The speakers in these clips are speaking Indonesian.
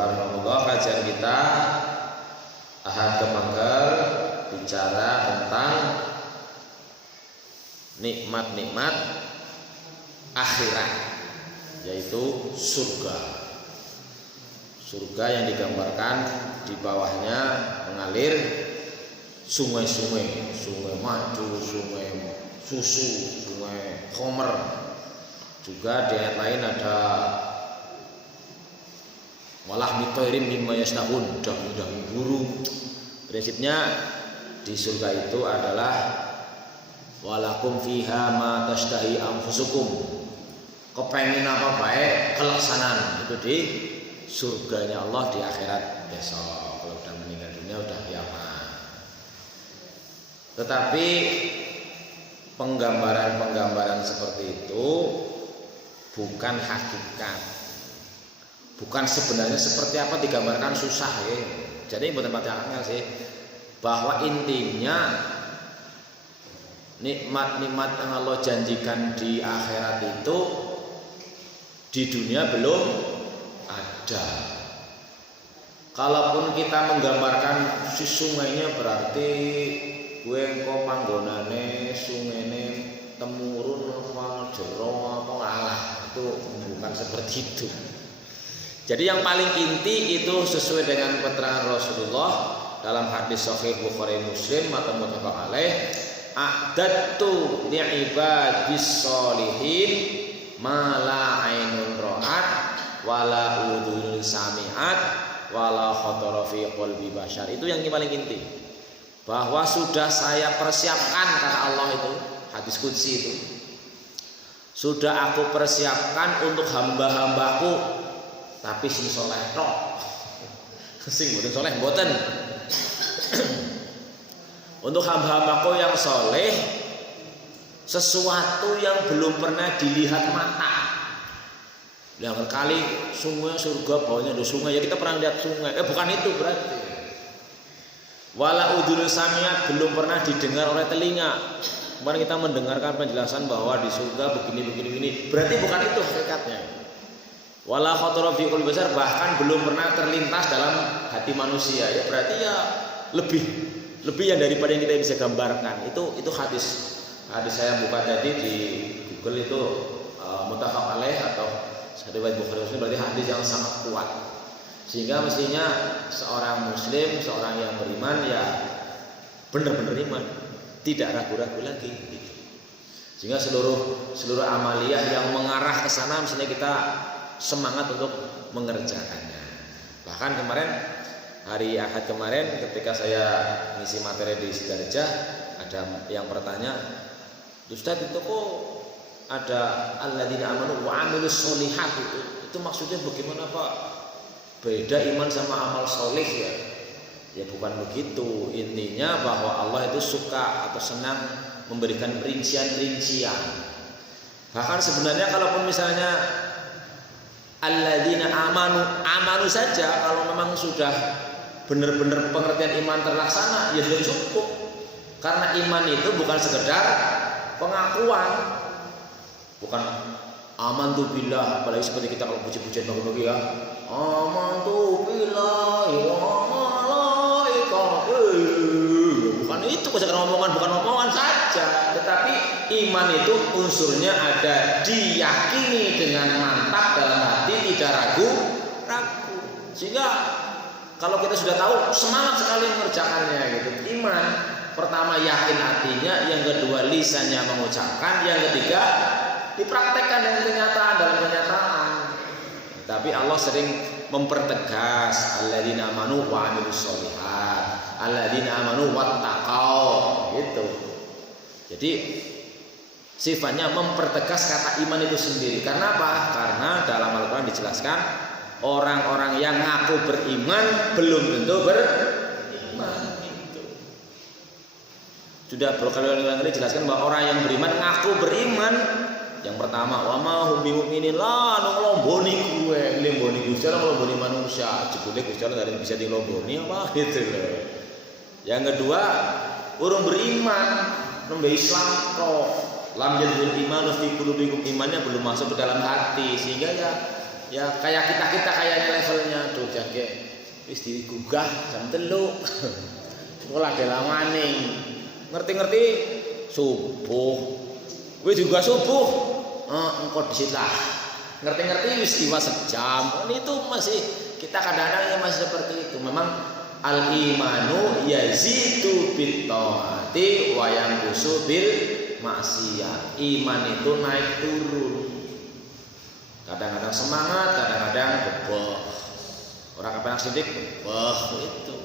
Alhamdulillah kajian kita Ahad kemangker bicara tentang nikmat-nikmat akhirat, yaitu surga. Surga yang digambarkan di bawahnya mengalir sungai-sungai, sungai madu, sungai susu, sungai khamr. Juga di ayat lain ada walah mitairim mimma yastahun, dahi-dahi burung. Prinsipnya di surga itu adalah walakum fiha ma tashtahi anfusukum. Kepengin apa baik kelaksanaan itu di surganya Allah di akhirat besok. Kalau udah meninggal dunia udah kiamat. Tetapi penggambaran seperti itu bukan hakikat, bukan sebenarnya seperti apa digambarkan, susah ya. Jadi bukan tempatnya sih, bahwa intinya nikmat-nikmat yang Allah janjikan di akhirat itu di dunia belum ada. Kalaupun kita menggambarkan si sungainya, berarti gue engko panggonane sungene temurun apa jero apa ngalah, itu bukan seperti itu. Jadi yang paling inti itu sesuai dengan keterangan Rasulullah dalam hadis sahih Bukhari Muslim atau muttafaq alaih, a'dadtu li'ibadis sholihin ma la ainun ra'at wala udhun sami'at wala khatara fi qalbi bashar. Itu yang paling inti, bahwa sudah saya persiapkan, kata Allah itu hadis qudsi itu, sudah aku persiapkan untuk hamba-hambaku, tapi sing soleh tok, sing mboten soleh mboten. Untuk hamba-hambaku yang soleh, sesuatu yang belum pernah dilihat mata. Yang kali sungai surga bawahnya ada sungai, ya kita pernah lihat sungai, bukan itu berarti. Wala udhun samiat, belum pernah didengar oleh telinga. Kemarin kita mendengarkan penjelasan bahwa di surga begini, berarti bukan itu hakikatnya. Wala khatara fi qalbi bashar, bahkan belum pernah terlintas dalam hati manusia, ya berarti ya lebih yang daripada yang kita bisa gambarkan. Itu hadis saya buka tadi di Google itu muttafaq alaih atau riwayat Bukhari Muslim, berarti hadis yang sangat kuat. Sehingga mestinya seorang muslim, seorang yang beriman ya benar-benar iman, tidak ragu-ragu lagi gitu. Sehingga seluruh amaliyah yang mengarah ke sana mestinya kita semangat untuk mengerjakannya. Bahkan kemarin hari Ahad kemarin ketika saya ngisi materi di Sidarja, ada yang bertanya, Ustaz itu kok ada alladzina amanu wa amilus sholihat, itu maksudnya bagaimana Pak? Beda iman sama amal soleh ya? Ya bukan begitu. Intinya bahwa Allah itu suka atau senang memberikan rincian-rincian. Bahkan sebenarnya kalaupun misalnya alladzina amanu saja, kalau memang sudah benar-benar pengertian iman terlaksana, ya sudah cukup. Karena iman itu bukan sekedar pengakuan, bukan amantu billah, apalagi seperti kita kalau puji-pujian bagi-bagi ya, amantu billah wa malaikatihi. Bukan itu sekedar bukan omongan saja, tetapi iman itu unsurnya ada diyakini dengan mantap dalam hati, tidak ragu. Sehingga kalau kita sudah tahu, semangat sekali mengerjakannya gitu. Iman pertama yakin hatinya, yang kedua lisannya mengucapkan, yang ketiga dipraktekkan dalam kenyataan. Tapi Allah sering mempertegas alladzina amanu wa amilus sholihat, alladzina amanu wattaqau gitu. Jadi sifatnya mempertegas kata iman itu sendiri. Karena apa? Karena dalam Al-Quran dijelaskan orang-orang yang ngaku beriman belum tentu beriman gitu. Sudah berkali-kali dijelaskan bahwa orang yang beriman ngaku beriman. Yang pertama, wa ma hum bimu'minin, la nglomboni gue, nglemboni Gusti Allah, nglomboni manusia. Jebule Gusti Allah dari bisa dilomboni apa gitu loh. Yang kedua, urung beriman, nembe Islam kok. Lam yadul iman fi qulubikum, imannya belum masuk ke dalam hati, sehingga ya kayak kita kayaknya levelnya tuh jage wis digugah jam 3. Sekolah delamaning. Ngerti-ngerti subuh. Wis juga subuh. Engko disit lah. Ngerti-ngerti wis iwas sejam. Itu masih kita kadang-kadang masih seperti itu. Memang al-imanu yazidu bit taati wa yanqusu bil maksiyat. Iman itu naik turun. Kadang-kadang semangat, kadang-kadang bebeh. Orang kapan sidik bebeh itu.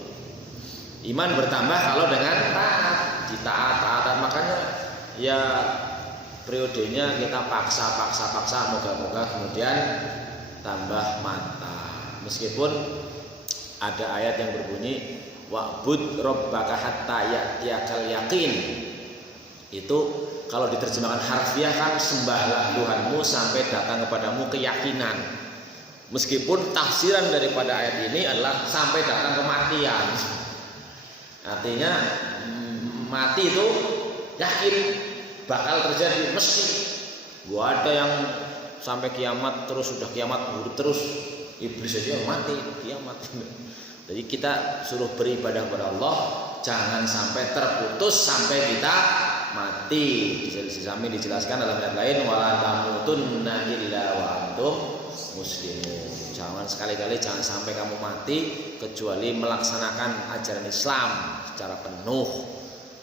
Iman bertambah kalau dengan taat, ditaat. Makanya ya periodenya kita paksa, moga-moga kemudian tambah mantap. Meskipun ada ayat yang berbunyi wa'bud rabbaka hatta ya'tiyakal yaqin. Itu kalau diterjemahkan harfiah kan sembahlah Tuhanmu sampai datang kepadamu keyakinan. Meskipun tafsiran daripada ayat ini adalah sampai datang kematian. Artinya mati itu yakin bakal terjadi mesti. Gua ada yang sampai kiamat terus sudah kiamat buruk terus iblis aja mati kiamat. Jadi kita suruh beribadah kepada Allah jangan sampai terputus sampai kita mati. Di samping dijelaskan dalam ayat lain wala tamutunna illa wa antum muslimun. Jangan sekali-kali jangan sampai kamu mati kecuali melaksanakan ajaran Islam secara penuh.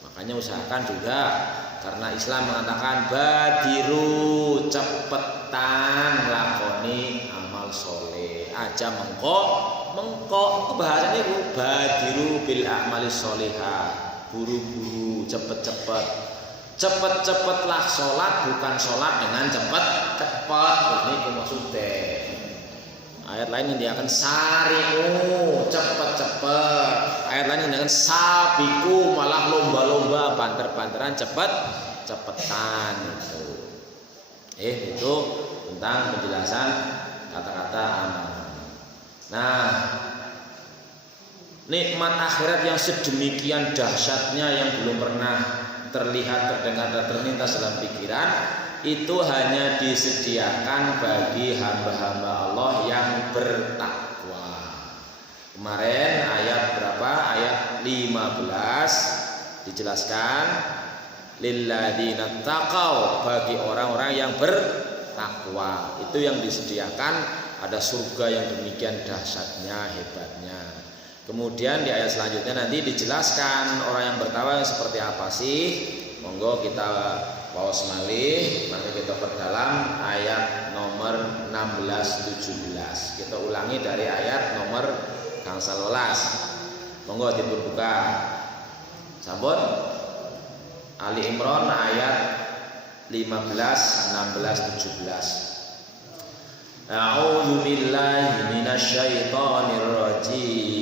Makanya usahakan juga karena Islam mengatakan badiru cepetan lakoni amal soleh aja mengko itu bahasanya itu badiru bil a'mali sholihah, buru-buru cepet-cepetlah sholat bukan sholat dengan cepet ini maksudnya. Ayat lain yang akan sari'u cepet. Ayat lain yang akan sabiku malah lomba-lomba banter-banteran cepetan itu. Itu tentang penjelasan kata-kata amal. Nah, nikmat akhirat yang sedemikian dahsyatnya yang belum pernah terlihat, terdengar dan terlintas dalam pikiran itu hanya disediakan bagi hamba-hamba Allah yang bertakwa. Kemarin ayat berapa? Ayat 15 dijelaskan lilladzina taqau, bagi orang-orang yang bertakwa. Itu yang disediakan ada surga yang demikian dahsyatnya, hebatnya. Kemudian di ayat selanjutnya nanti dijelaskan orang yang bertakwa yang seperti apa sih. Monggo kita waos malih, nanti kita perdalam ayat nomor 16-17. Kita ulangi dari ayat nomor gangsal 12. Monggo dipun buka. Sampun Ali Imran ayat 15, 16, 17. A'udzu billahi minasy syaithanir rajim.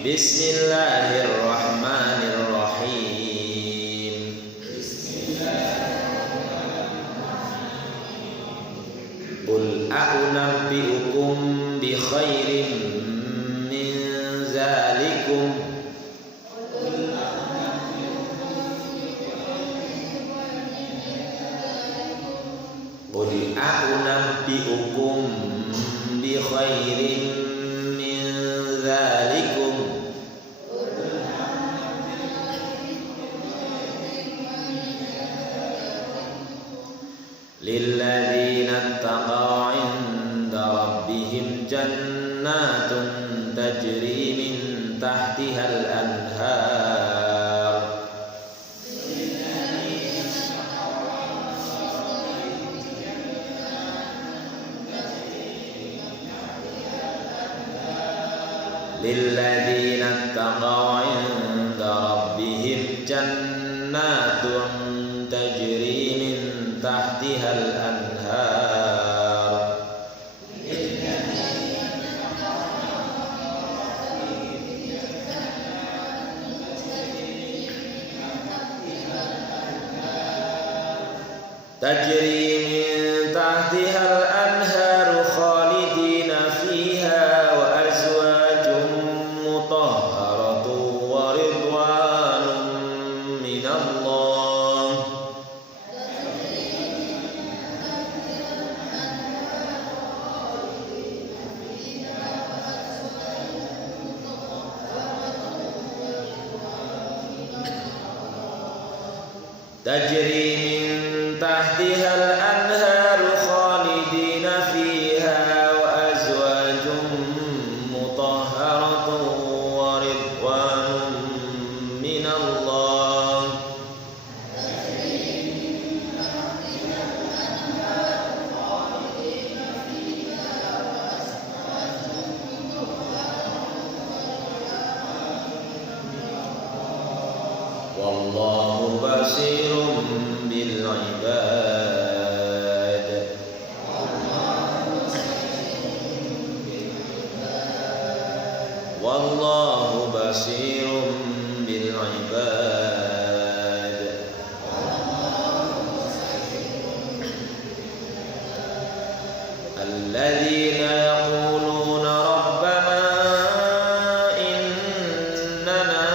Bismillahirrahmanirrahim. Qul a'unabbi'ukum bi khairin min zalikum Qul a'unabbi'ukum bi khairin min zalikum lilladzina taqaw 'inda rabbihim jannatun tajri min tahtihal anhar lilladzina taqaw 'inda rabbihim jannatun tajri min tahtihal anhar tajri min tahtihal anhar khalidina fiha wa azwajum mutahharatun wa ridwanun minallah tajri min tahtihal anharu khalidina fiha wa azwajum mutahharatun wa ridwanun minallah. Wallahu basirun bil ibad. Wallahu basirun bil ibad. Alladzina yaquluna rabbana innana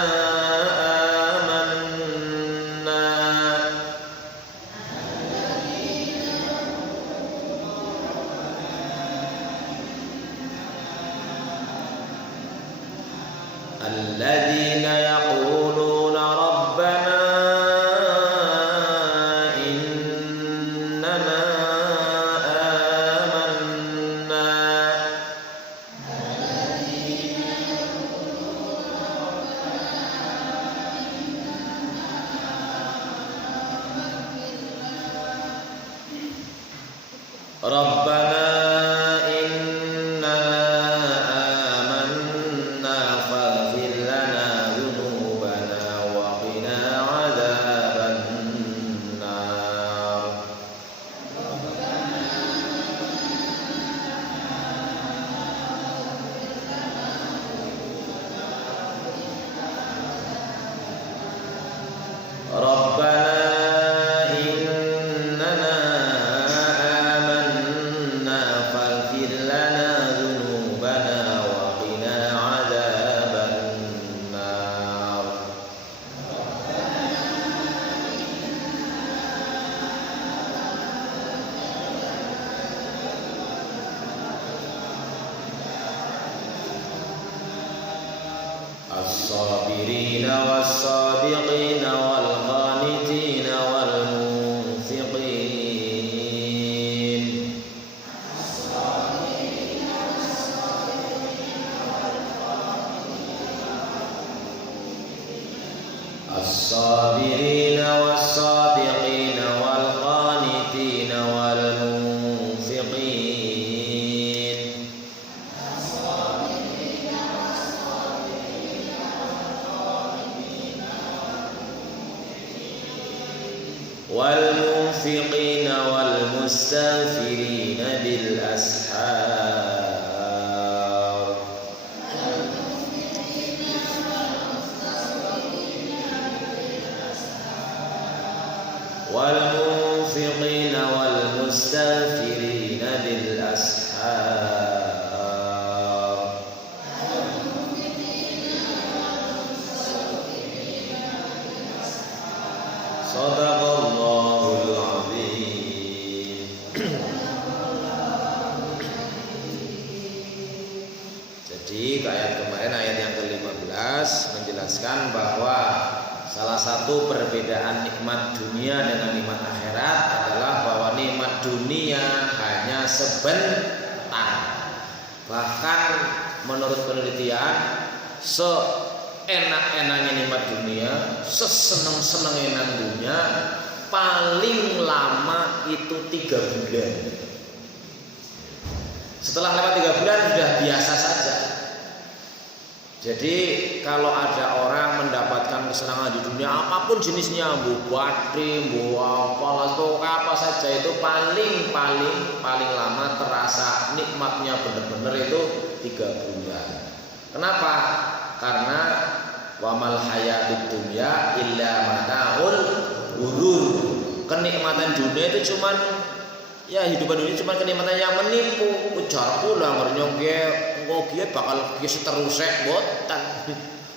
الذين يقولون ربنا إننا آمنا ربنا إننا آمنا فاغفر لنا ذنوبنا وقنا عذاب النار. ربنا إننا آمنا فاغفر لنا ذنوبنا وقنا عذاب النار. الصابرين والصادقين والقانتين والمنفقين. الصابرين والصادقين والقانتين والمنفقين. والمنفقين والمستغفرين بالأسحار. والمنفقين والمستغفرين بالأسحار. Sadaqallahul azim. Jadi ayat kemarin, ayat yang ke-15 menjelaskan bahwa salah satu perbedaan nikmat dunia dengan nikmat akhirat adalah bahwa nikmat dunia hanya sebentar. Bahkan menurut penelitian, seenak-enaknya nikmat dunia, seseneng-senengnya dunia, paling lama itu 3 bulan. Setelah lewat 3 bulan sudah biasa saja. Jadi kalau ada orang mendapatkan kesenangan di dunia apapun jenisnya, bu batri, bu apa saja, itu paling lama terasa nikmatnya benar-benar itu 3 bulan. Kenapa? Karena wamal hayatud dunya illa mataul ghurur. Kenikmatan dunia itu cuman, ya hidupan dunia cuma kenikmatan yang menipu. Ujar pula ngernyong ge bakal seterusnya botan.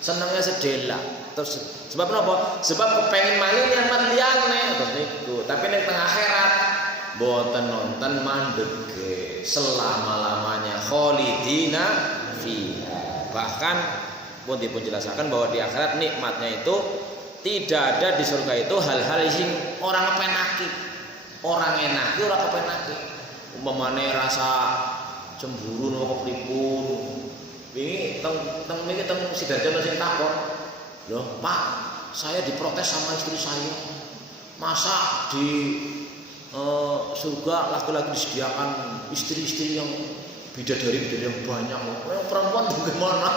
Senengnya sedela. Terus sebab apa? Sebab kepengen malih nikmat liyane terus niku. Tapi nek tengah akhirat boten nonton mandege selama-lamanya khalidina fiha. Bahkan pun dipunjelaskan bahwa di akhirat nikmatnya itu tidak ada di surga itu hal-hal yang orang kepenaki. Orang enak, orang kepenaki. Umpamane rasa cemburu nopo kepripun. Wingi teng Sidarjono sing takon. Loh, Pak, saya diprotes sama istri saya. Masa di surga laki-laki disediakan istri-istri yang bidadari yang banyak. Perempuan bagaimana?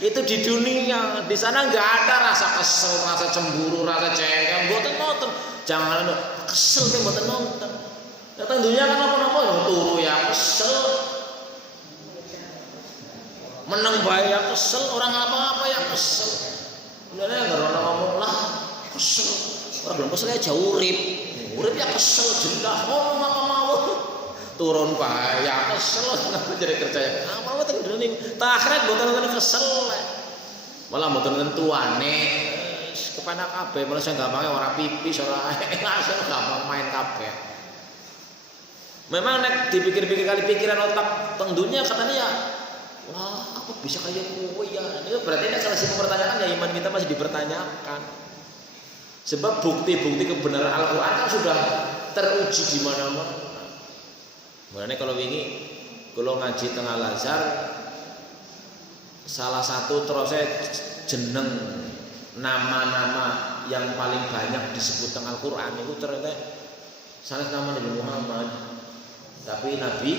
Itu di dunia, di sana nggak ada rasa kesel, rasa cemburu, rasa cengeng, mboten nonton. Jangan kesel kan mboten nonton. Datang dunia kan apa-apa ya turu ya kesel. Menang bae ya kesel, orang apa-apa ya kesel. Udah enggak ono ngomong lah kesel. Orang belum kesel ya jauh urip. Urip ya kesel jelas ngomong apa mau. Turun bae ya kesel jadi kerja ya. Apa teng dunia takret mboten kesel. Malah mboten tentuane kepenak kabeh, malah saya gampange ora pipis ora langsung gampang main kabeh. Memang nek dipikir-pikir kali pikiran otak teng dunia katanya ya wah aku bisa kayak kowe ya. Itu berarti nek kalau mempertanyakan ya iman kita masih dipertanyakan. Sebab bukti-bukti kebenaran Al-Qur'an kan sudah teruji di mana-mana. Makanya kalau wingi kalau ngaji teng Al-Azhar salah satu terusnya jeneng nama-nama yang paling banyak disebut teng Al-Qur'an itu ternyata salah nama Nabi Muhammad, tapi Nabi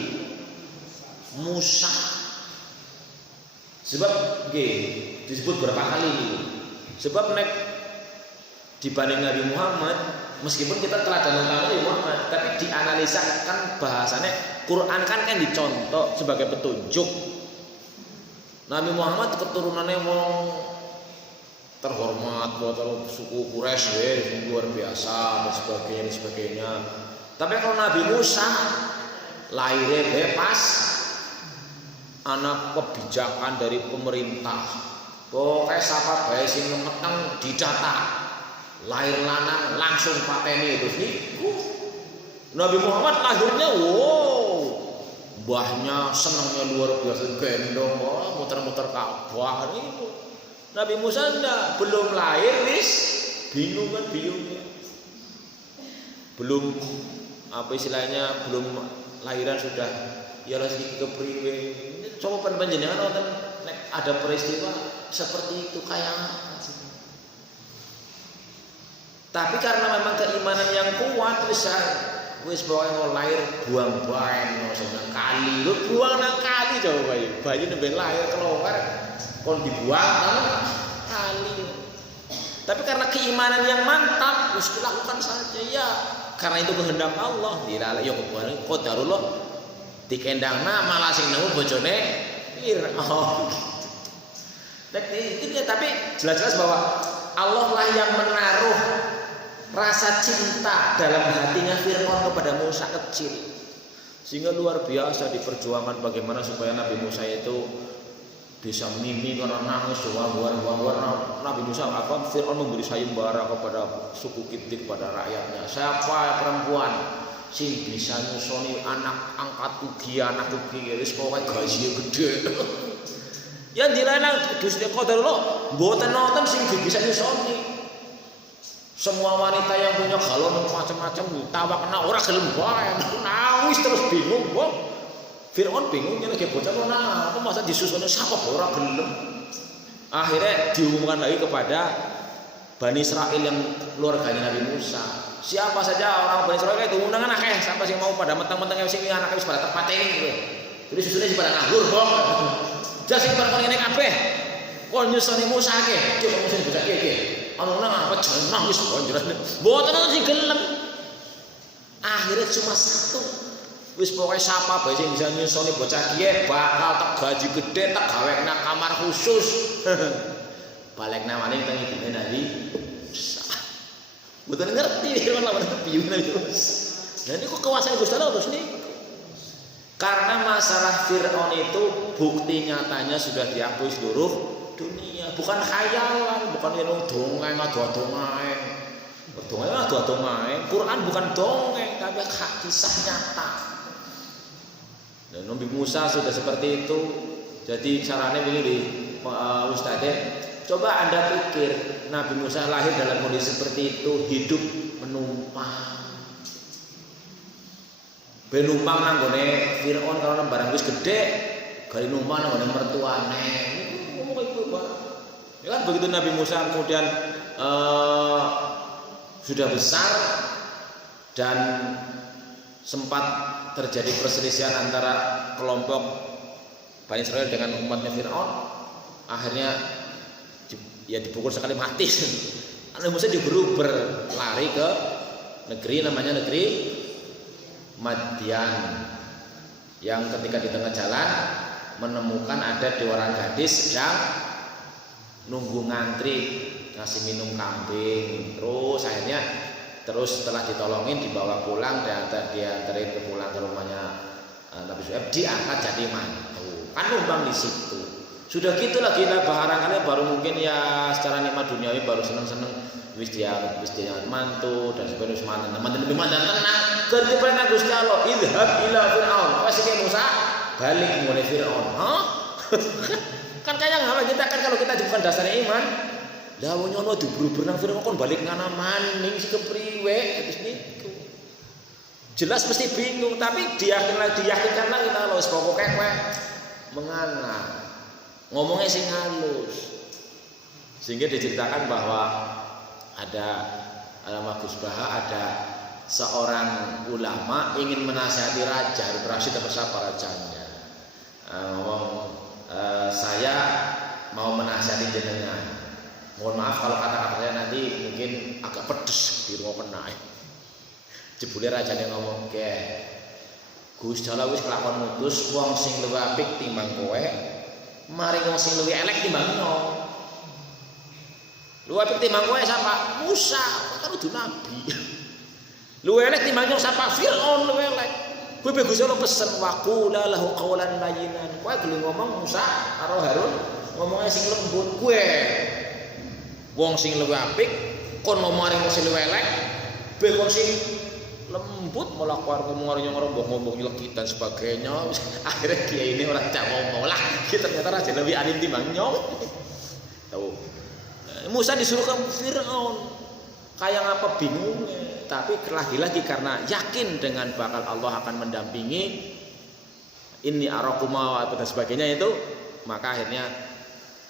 Musa. Sebab disebut berapa kali itu? Sebab nek dibanding Nabi Muhammad, meskipun kita telah dalam Nabi Muhammad, tapi dianalisa kan bahasanya Quran kan dicontoh sebagai petunjuk. Nabi Muhammad keturunannya wong terhormat buat suku Quraisy luar biasa dan sebagainya. Tapi kalau Nabi Musa lahirnya bebas, anak kebijakan dari pemerintah. Pokoknya siapa bae sing meteng didata. Lahir lanang langsung pateni itu niku. Nabi Muhammad lahirnya mbahnya senangnya luar biasa gendong, muter-muter Ka'bah niku. Nabi Musa enggak, belum lahir wis bingung. Belum apa istilahnya, belum lahiran sudah ya lagi kepriwe. Coba panjenengan wonten nek ada peristiwa seperti itu kayak tapi karena memang keimanan yang kuat wis bawa mau lahir buang bae no seneng kali. Lu buang nang kali coba bayi nembe lahir keluar kon dibuang nang kali. Tapi karena keimanan yang mantap wis dilakukan saja ya. Karena itu kehendak Allah. Dilala ya qadarullah dikendangna malah sing nemu bojone Firaun. Tapi jelas-jelas bahwa Allah lah yang menaruh rasa cinta dalam hatinya Fir'aun kepada Musa kecil, sehingga luar biasa diperjuangkan bagaimana supaya Nabi Musa itu bisa mimpi karena nangis war Nabi Musa akan Fir'aun memberi sayembara kepada suku Kiptik, kepada rakyatnya. Siapa perempuan sing bisa nyusoni anak angkatku anak wis pokoke gaji gede. Yang dilarang Gusti Qadarullah mboten nonton sing bisa nyusoni. Semua wanita yang punya galon macam-macam tawa kena ora gelem bae, nangis terus bingung, Fir'aun bingung yen lagi bocah apa masa disusoni sapa ora gelem. Akhirnya diumumkan lagi kepada Bani Israil yang keluarganya Nabi Musa. Siapa saja orang Bani Israil itu undangan akeh sampai sing mau pada mentang-mentang sing anake wis pada terpateni gitu. Jadi susunya sing pada nganggur, Bok. Jas sing perkara ngene kabeh. Kon nyusoni Musa akeh, coba Musa bocah iki. Anu apa jeneng wis bonjoran. Mboten sing gelem. Akhirnya cuma satu. Wis pokoke sapa bae sing bisa nyusoni bocah kiye bakal tak gaji gede, tak gawe nang kamar khusus. Balekna maning teng ibune Nabi Musa. Mboten ngerti firman lawan piye Nabi Musa. Lah niku kekuasaan Gusti Allah terus niku. Karena masalah Fir'aun itu bukti nyatanya sudah diakui seluruh dunia, bukan khayalan, bukan yang dongeng adu-adongaeng. Dongeng adu-adongaeng, Quran bukan dongeng tapi kisah nyata. Dan Nabi Musa sudah seperti itu. Jadi caranya begini Ustadz, Coba Anda pikir Nabi Musa lahir dalam kondisi seperti itu, hidup menumpang. Benumpang nanggone Firaun karena barang wis gede, kali numpang nanggone mertuane. Ngomong iku, Pak. Ya kan begitu Nabi Musa kemudian sudah besar dan sempat terjadi perselisihan antara kelompok Bani Israil dengan umatnya Firaun, akhirnya ya dipukul sekali mati. Nabi Musa diburu berlari ke negeri namanya negeri Madian, yang ketika di tengah jalan menemukan ada 2 orang gadis yang nunggu ngantri ngasih minum kambing. Terus setelah ditolongin dibawa pulang dan diantarin ke pulang ke rumahnya Nabi Syuaib, diangkat jadi mantu. Kan numpang di situ. Sudah gitu lagi barangkali baru mungkin ya secara nikmat duniawi baru seneng-seneng wis dia mantu dan sebagainya mantan tenang ganti perintah Gusti Allah idhab ila Fir'aun. Apa sih Musa balik mulai Fir'aun. Kan kayak ngapain kita kan kalau kita bukan dasarnya iman. Lah wong nyono diburu-buru nang Fir'aun kon balik ngana maning si kepriwe terus niku. Jelas mesti bingung tapi diyakinkan lah kita lho wis pokoke kowe mengana. Ngomongnya sing halus. Sehingga diceritakan bahwa ada Gus Baha ada seorang ulama ingin menasihati raja, Rasyid atau siapa rajanya. Saya mau menasihati jenengan. Mohon maaf kalau kata-kata saya nanti mungkin agak pedes di rumah penai. Jebule rajane ngomong, "Ke Gus Jala wis kelakon mutus wong sing luwih apik timbang kowe, mari wong sing luwih elek timbang no." Luwih apik timbang kowe sapa? Musa, kan udah nabi. Luwih elek timbang sapa? Firaun luwih elek. Kowe Gus Jala pesen waqula lahu qawlan layyinan. Kowe gelem ngomong Musa karo Harun ngomongnya sing lembut. Kowe wong sing luwih apik kon ngomong wong sing luwih elek, kowe kon sing lembut malah ngomong nyelekit dan sebagainya. Akhirnya kiai ini orang cak ngomong lah ternyata raja lebih alim timbang nyong. Tahu Musa disuruh ke Firaun kayak apa bingungnya, tapi lagi-lagi karena yakin dengan bakal Allah akan mendampingi ini arakuma dan sebagainya itu, maka akhirnya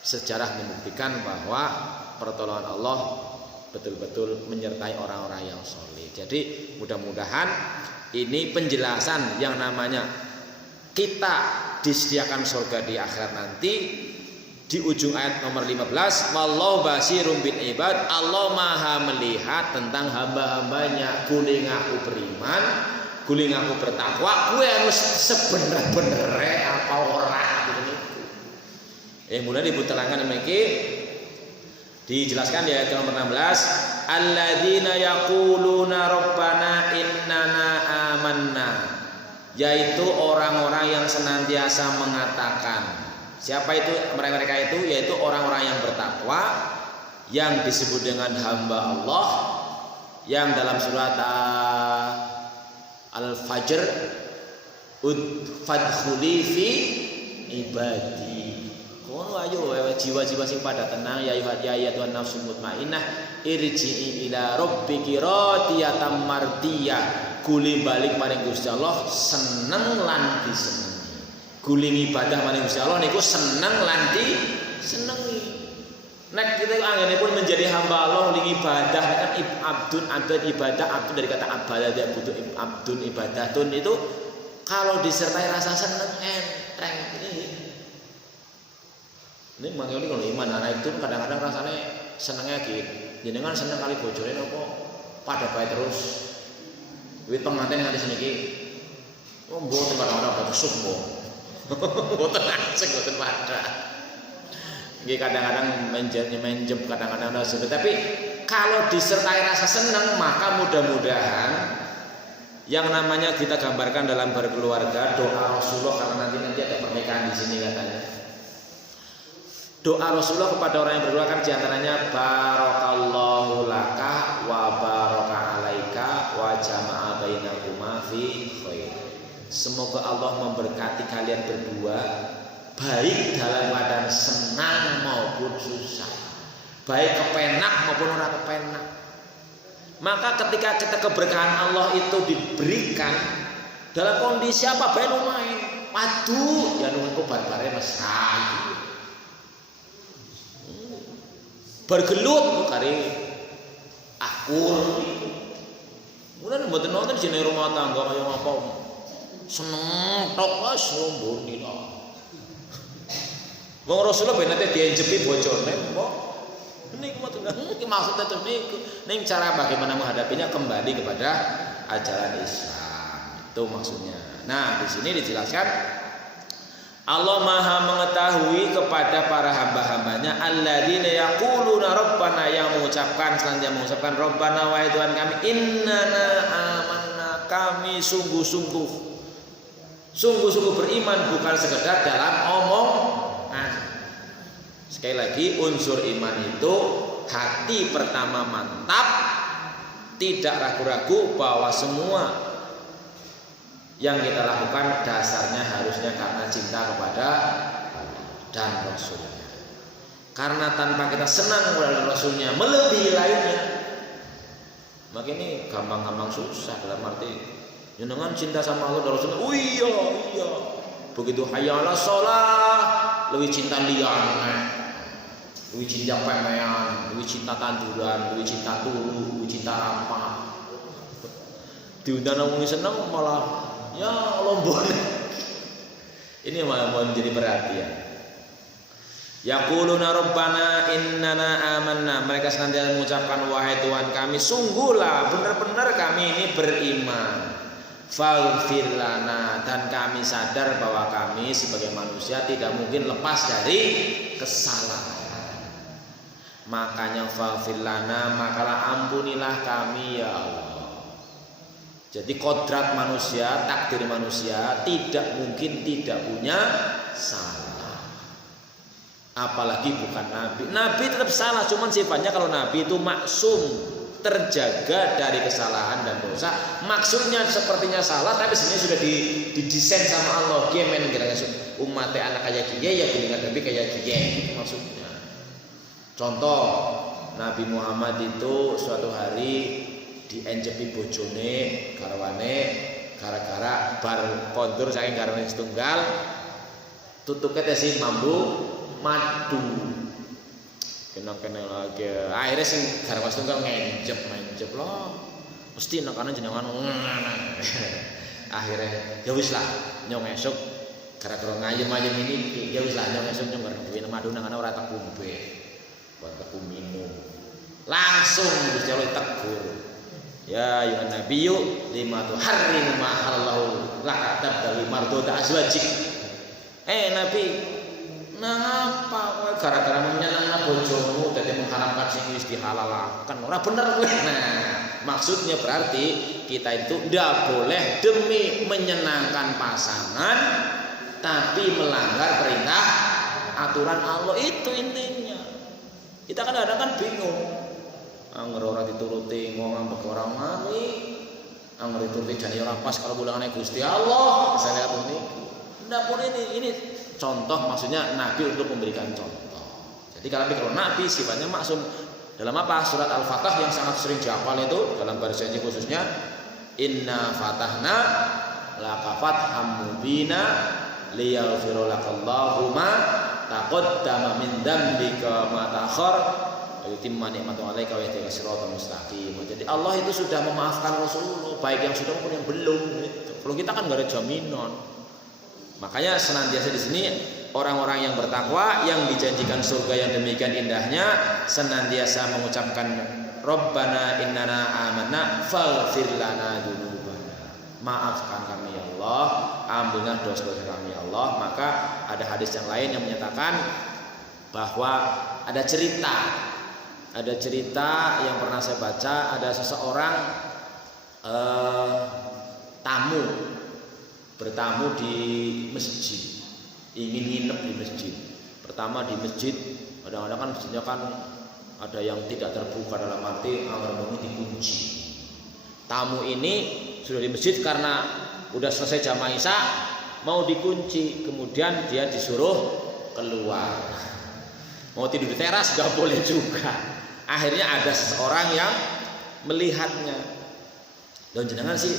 sejarah membuktikan bahwa pertolongan Allah betul-betul menyertai orang-orang yang soleh. Jadi mudah-mudahan ini penjelasan yang namanya kita disediakan surga di akhirat nanti. Di ujung ayat nomor 15, wallahu basirum bil ibad, Allah maha melihat tentang hamba-hambanya. Guling aku beriman, guling aku bertakwa, gue harus sebener-bener apa orang gitu. Mulai diputarkan demikian. Dijelaskan di ayat nomor 16, alladzina yaquluna rabbana innana amanna, yaitu orang-orang yang senantiasa mengatakan. Siapa itu mereka itu? Yaitu orang-orang yang bertakwa, yang disebut dengan hamba Allah, yang dalam surat Al-Fajr fadkhuli fi ibadi. Kono ayo jiwa-jiwa sing pada tenang ya ayyuhan nafsul mutmainnah irji'i ila rabbiki radiyatan mardiyah. Guli balik maring Gusti Allah seneng lan disenengi. Guling ibadah maring Gusti Allah niku seneng lan disenengi. Nek kita anggene pun menjadi hamba Allah ning ibadah kan abdun ibadah, abdun dari kata abadah dia butuh abdun ibadatun itu kalau disertai rasa seneng enteng ini manggil kalau iman anak itu kadang-kadang rasanya senengnya gitu. Jenengan seneng kali bojone apa pada baik terus. Wit pengantin yang di sini ki. Oh mboten kadang-kadang besuk kok. Mboten asik mboten pada. Nggih kadang-kadang menjem kadang-kadang sudah, tapi kalau disertai rasa senang maka mudah-mudahan yang namanya kita gambarkan dalam berkeluarga doa Rasulullah, karena nanti ada pernikahan di sini katanya. Doa Rasulullah kepada orang yang berkeluarga kan diantaranya barakallahu laka wa baraka alaika wa jama'a bainakuma fi khair. Semoga Allah memberkati kalian berdua baik dalam keadaan senang maupun susah. baik kepenak maupun ora kepenak. Maka ketika kita keberkahan Allah itu diberikan dalam kondisi apa bae lumayan. Waduh, ya nunggu bar-bare mesra. Bergelut kari akur. Mulane mboten nonton jenenge rumah tangga kaya apa. Seneng tok wis ngomboni to. Wong Rasulullah ben nate dienjepi bojone kok. Niku mboten maksudnya itu niku. Ning cara bagaimana menghadapinya kembali kepada ajaran Islam. Itu maksudnya. Nah, di sini dijelaskan Allah Maha mengetahui kepada para hamba-hambanya alladzina yaquluna rabbana, yang mengucapkan selanjutnya mengucapkan rabbana wahai Tuhan kami, innana amanna, kami sungguh-sungguh beriman, bukan sekedar dalam omongan. Sekali lagi, unsur iman itu hati pertama mantap, tidak ragu-ragu bahwa semua yang kita lakukan dasarnya harusnya karena cinta kepada dan Rasulnya. Karena tanpa kita senang kepada Rasulnya melebihi lainnya, maka ini gampang-gampang susah. Dalam arti jenengan cinta sama Allah dan Rasulnya, oh iya, begitu hayya 'alas shalah lebih cinta liyane, lebih cinta pemean, lebih cinta tanduran, lebih cinta turu, lebih cinta ramah. Diundang wong seneng malah ya lombon. Ini malah mau menjadi perhatian. Yaquluna rabbana innana amanna, mereka senantiasa mengucapkan wahai Tuhan kami, sungguhlah benar-benar kami ini beriman. Faghfir lana, dan kami sadar bahwa kami sebagai manusia tidak mungkin lepas dari kesalahan. Makanya faghfir lana, makalah ampunilah kami ya Allah. Jadi kodrat manusia, takdir manusia tidak mungkin tidak punya salah. Apalagi bukan Nabi. Nabi tetap salah, cuman sifatnya kalau Nabi itu maksum, terjaga dari kesalahan dan dosa. Maksudnya sepertinya salah, tapi sebenarnya sudah didesain sama Allah. Gimana kira-kira umatnya anak kayak kiye ya dengan Nabi kayak kiye, itu maksudnya. Contoh, Nabi Muhammad itu suatu hari dienjepi bojone garwane gara-gara bar kondur saking garwane setunggal tutuke tesi mambu madu kenang-kenang lagi akhirnya sing garwa setunggal ngenjep loh mesti nekane jenengan akhirnya ya wis lah nyong esuk gara-gara ngayem-ayem ini ya wis lah nyong esuk nyong ngerduwe madu nang ana ora tak kumpe buat teku minum langsung Gusti Allah tegur. Ya ayuhan nabiyyu lima tuharrimu ma halallahu laka tabdali mardota azwajik. Nabi, napa kowe gara-gara menyenangna bojomu dadi mengharapkan sing wis dihalalaken? Ora bener kowe. Nah, maksudnya berarti kita itu ndak boleh demi menyenangkan pasangan tapi melanggar perintah aturan Allah, itu intinya. Kita kadang-kadang kan bingung. Angger ora dituruti ngomong ambek orang mari, angger dituruti jane ora pas kalau bulangane Gusti Allah. Misalnya ini, ndak boleh ini contoh, maksudnya Nabi untuk memberikan contoh. Jadi kalau Nabi sifatnya maksum dalam apa? Surat Al-Fatah yang sangat sering dihafal itu dalam baris janji khususnya inna fatahna laka fatham mubina liyaghfira lakallahu ma taqaddama min dzambika ma ta'akhkhar yutimma ni'matahu 'alaika wa yahdika siratan mustaqim. Jadi Allah itu sudah memaafkan Rasulullah, baik yang sudah maupun yang belum gitu. Kalau kita kan enggak ada jaminan. Makanya senantiasa di sini orang-orang yang bertakwa yang dijanjikan surga yang demikian indahnya senantiasa mengucapkan Rabbana innana amanna faghfir lana dzunubana. Maafkan kami ya Allah, ampunilah dosa-dosa kami ya Allah. Maka ada hadis yang lain yang menyatakan bahwa ada cerita yang pernah saya baca. Ada seseorang bertamu di masjid, ingin nginep di masjid. Pertama di masjid, kadang-kadang kan masjidnya kan ada yang tidak terbuka, dalam arti amar-ma'ruf dikunci. Tamu ini sudah di masjid karena udah selesai jam Isya mau dikunci, kemudian dia disuruh keluar. Mau tidur di teras gak boleh juga. Akhirnya ada seseorang yang melihatnya. Dan jenengan sih,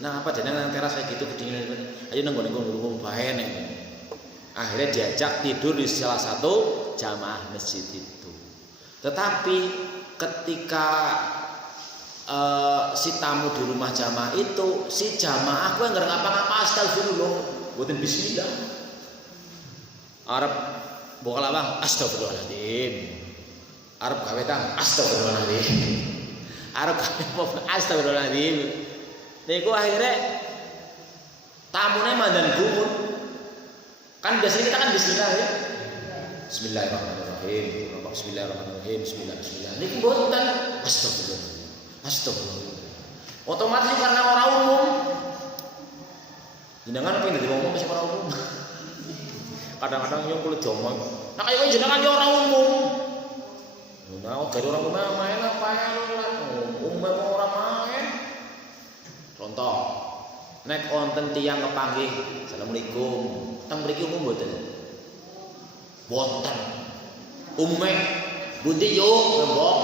nah apa jenengan teras kayak gitu kedinginan. Ayo nang nggon bae nek. Akhirnya diajak tidur di salah satu jamaah masjid itu. Tetapi ketika si tamu di rumah jamaah itu, si jamaah gue nggak ngapa-ngapa, astagfirullah, buatin bismillah. Arab bokal abang, astagfirullahaladzim. Arab gawe tang, astagfirullahaladzim. Arab gawe astagfirullahaladzim. Niku akhirnya tamunya mandan gumun. Kan biasanya kita kan bismillah ya. Bismillahirrahmanirrahim. Bismillahirrahmanirrahim. Bismillah. Niki mboten astagfirullah. Astagfirullah. Otomatis karena orang umum. Jenengan apa yang dadi ngomong masih orang umum. Kadang-kadang yang kulit jomong. Nah kayak jenengan yo orang umum. Nah, dari orang umum main apa ya? Umum orang main. Contoh, nek wonten tiyang kepanggih, assalamualaikum. Teng mriki umum mboten? Wonten. Umume bundi yo, mbok.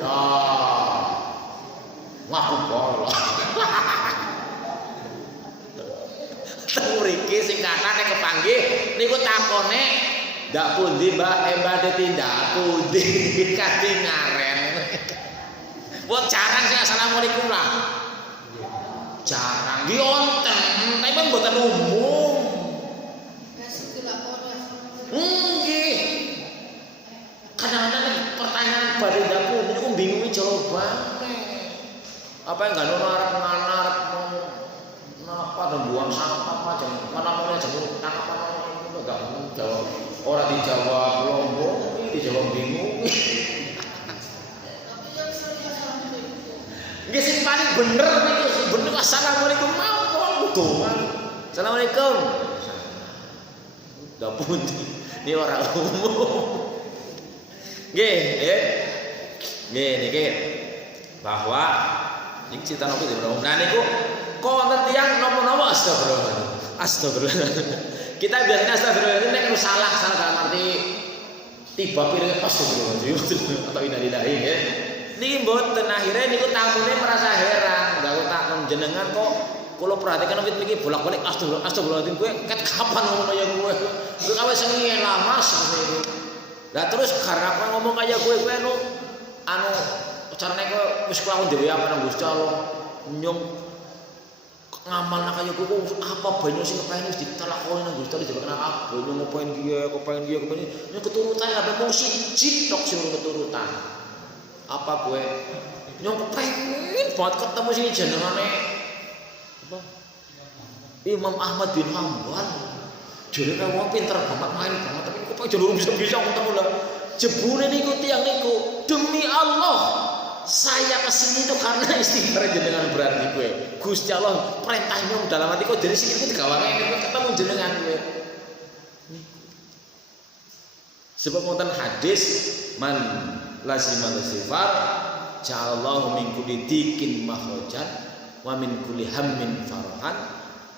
Lah. Ngaku kok. Teng mriki sing kathah nek kepanggih niku takone ndak pundi Mbak, mbade tindak pundi kati ngaren. Wong jarang sing assalamualaikum lah. Jarang di wonten, tapi mboten umum. Nggih. Kadang-kadang pertanyaan badhe dapur niku bingungi jawabane. Apa yang gak ono arep ngarep napa buang sampah apa jam mana jam apa enggak jawab. Ora dijawab lombok, dijawab bingung. Nggih sing paling bener niku sing bener assalamualaikum mawon dongan. Assalamualaikum. Dah pundi ini orang umum. Nggih, nggih niki bahwa iki cerita nopo di umum. Nah niku kok wonten tiyang napa-napa astagfirullah. Astagfirullah. Kita biasanya astagfirullah nek salah dalam arti tiba piring astagfirullah atau innalillahi ya. Niki mboten akhirnya niku tamune merasa heran, gak tak jenengan kok kula perhatikan wit niki bolak-balik astagfirullahaladzim kowe ket kapan ngono ya kowe. Kowe kawe sengi lama niku. Lah terus karena apa ngomong kaya kowe anu carane kowe wis kelawon dhewe apa nang Gusti Allah nyung ngamal nak kaya kowe apa banyu sing kepengin wis ditalakoni nang Gusti Allah jebak apa banyu ngopen kiye kepengen nya keturutan kabeh mung siji tok sing keturutan. Apa gue nyong pengen buat ketemu sini jenengane apa Imam Ahmad bin Hanbal. Jadi kan wong pinter banget main banget tapi kok jalur bisa ketemu lah. Jebule niku tiyang niku demi Allah saya kesini itu karena istighfar jenengan berarti gue. Gusti Allah perintah nyong dalam hati kok dari sini ku digawange ketemu jenengan gue. Sebab wonten hadis man lazimal istighfar ja'alallahu min kulli dikin makhrajan wa min kulli hammin farahan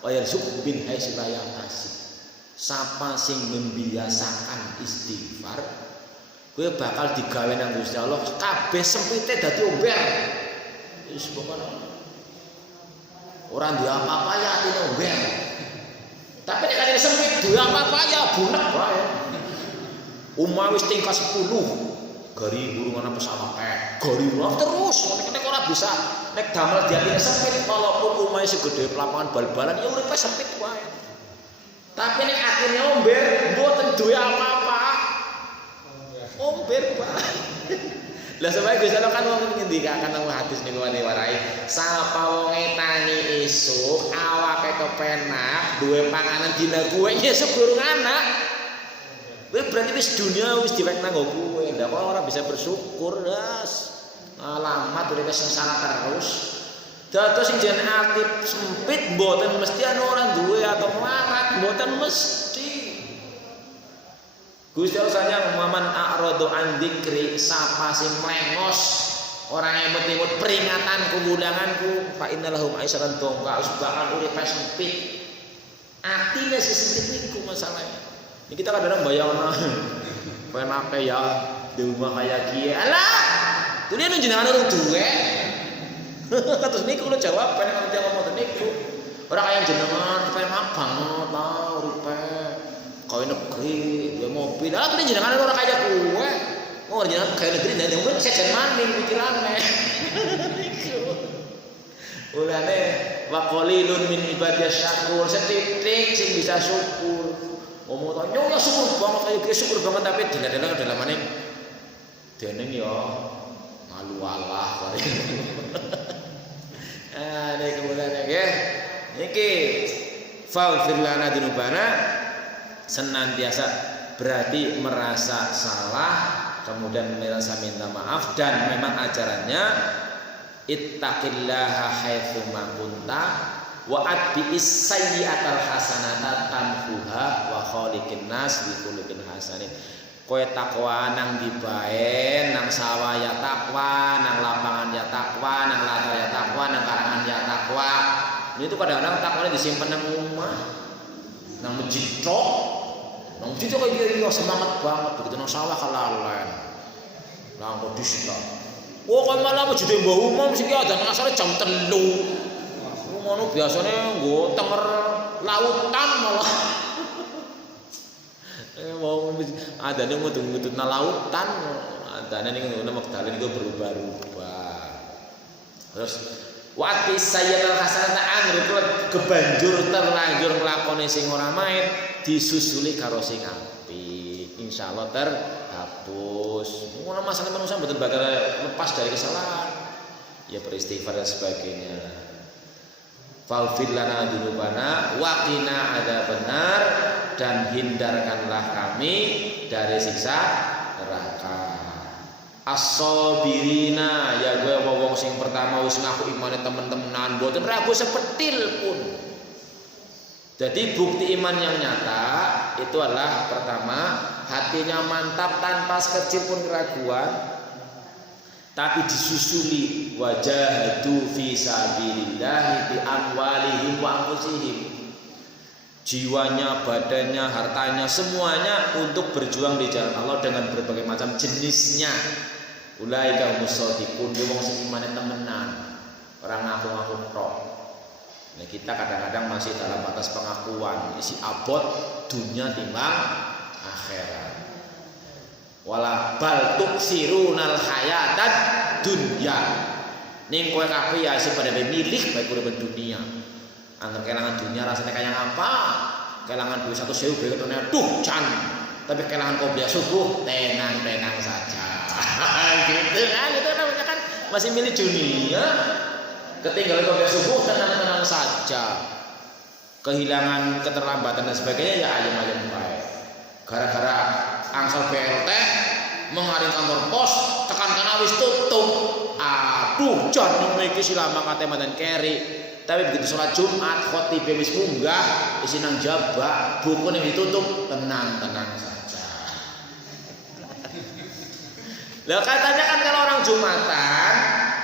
wa yarzuqhu bin haitsu la yahtasib. Sapa sing membiasakan istighfar kowe bakal digawe nang Gusti Allah kabeh sempite dadi omber. Wis pokoke ora duwe apa-apa ya atine omber. Tapi nek kene sempit duwe apa-apa ya bunek wae. Umah wis tingkat 10 gari burung ana pesawat gari terus nek ora bisa nek damel diatine sempit walaupun umahe segede lapangan bal-balan ya uripe sempit wae. Tapi nek akhirnya omber mboten duwe apa-apa. Omber wae. Lah sampe Gusti Allah kan wong ngendikaken nang hadis niku warai sapa wonge tani esuk awake kepenak duwe panganan dina kuwe esuk durung anak. Berarti wis dunia wis diwek nang kowe. Ndak kok ora bisa bersyukur, das. Alamat uripe sengsara terus. Dados sing jenenge ati sempit mboten mesti ana ora duwe atau melarat, mboten mesti. Gusti Allah saja maman a'radu an dzikri sapa sing mlengos orang yang emut-emut peringatan kubulanganku fa innalahum aisyatan dongka usbahan uripe sempit. Atine sesempit niku masalahnya. Ini kita kadang-kadang bayangna penake ya di rumah kayak kiye. Alah, dunia nu jenengan urung duwe. Terus niku kula jawab pengen ngerti ngomong niku. Ora kaya jenengan penak banget ta uripe. Kowe negeri, duwe mobil. Ah dunia jenengan ora kaya kowe. Oh jenengan kaya negeri dan wis sejen maning pikirane. Ulane wa qalilun min ibadiyas syakur, setitik sing bisa syukur. Ngomong ta nyonya syukur banget kaya ki syukur banget tapi diladene dalamane dene ya malu Allah kare. Nek mulane nggih. Niki faghfir lana dzunubana senantiasa berarti merasa salah kemudian merasa minta maaf dan memang ajarannya ittaqillaha haitsu ma kunta wa atbi'is sayyi'atal hasanata tamhuha wa khaliqin nas bi khuluqin hasanin. Kowe takwa nang dibae, nang sawah ya takwa, nang lapangan ya takwa, nang latar ya takwa, nang karangan ya takwa. Ini tuh kadang-kadang takwanya disimpan nang rumah, nang masjid tok. Nang masjid tok kayak dia semangat banget begitu nang sawah kalalen. Nang kondisi tok. Oh kan malah masjid mbah umum sing ada nang asale jam 3. Ngono biasane nggo tenger lautan malah. Mau adane ngutut-ngutut na lautan, adane ning ngono Magdalena niku berubah-ubah. Terus wati sayyatul hasanata angger kebanjur terlanjur nglakone sing ora main disusuli karo sing apik. Insyaallah terhapus. Ngono masalah manusia mboten bakal lepas dari kesalahan. Ya beristighfar dan sebagainya. Faghfir lana dzunubana wa qina adzabannar dan hindarkanlah kami dari siksa neraka. As-sabirina ya gue wong sing pertama wis ngaku imane temen-temenan mboten ragu sepetil pun. Jadi bukti iman yang nyata itu adalah pertama hatinya mantap tanpa sekecil pun keraguan tapi disusuli wajahadu fi sabilillah bi amwalihim wa anfusihim. Jiwanya, badannya, hartanya, semuanya untuk berjuang di jalan Allah dengan berbagai macam jenisnya. Ulaika musadiqun, wong sing imane temenan, ora ngaku-ngaku tok. Nah, kita kadang-kadang masih dalam batas pengakuan, isi abot dunia timbang akhirat. Wala bal tuksirunal hayatad dunya. Ning kowe kabeh ya sing pada milik baik urip dunia. Angger kelangan dunia rasanya kayak apa? Kelangan duit 1.000 berikutnya duh can. Tapi kelangan kopiah subuh tenang-tenang saja. Gitu kan? Itu namanya kan masih milik dunia. Ketinggalan kopiah subuh tenang-tenang saja. Kehilangan keterlambatan dan sebagainya ya ayam-ayam baik. Gara-gara angsal BLT mengaring kantor pos tekan kana wis tutup. Aduh jan iki silama kate manten keri. Tapi begitu sholat Jumat khotib wis munggah isi nang jabak buku yang ditutup tenang-tenang saja. Lah katanya kan kalau orang Jumatan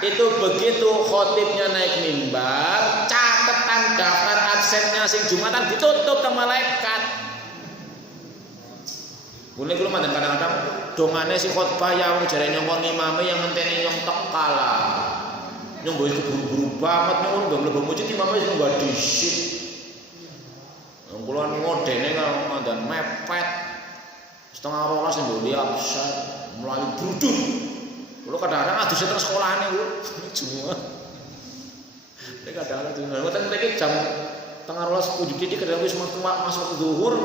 itu begitu khotibnya naik mimbar catatan daftar absennya sing Jumatan ditutup sama malaikat. Mulai kulo mantan kadang-kadang dongane si khotbah ya wong jare nyongkon imame yang ngenteni nyong tekala. Nyong boy buru-buru banget nyong udah mlebu masjid imame wis nggak disit. Wong kula ngodene ngandan mepet. Setengah 12 mbok li absen, mlayu brudut. Kula kadang-kadang adus terus sekolahane kulo Jumat. Nek kadang-kadang Jumat ngoten mriki jam setengah 12 puji titik kadang wis masuk zuhur.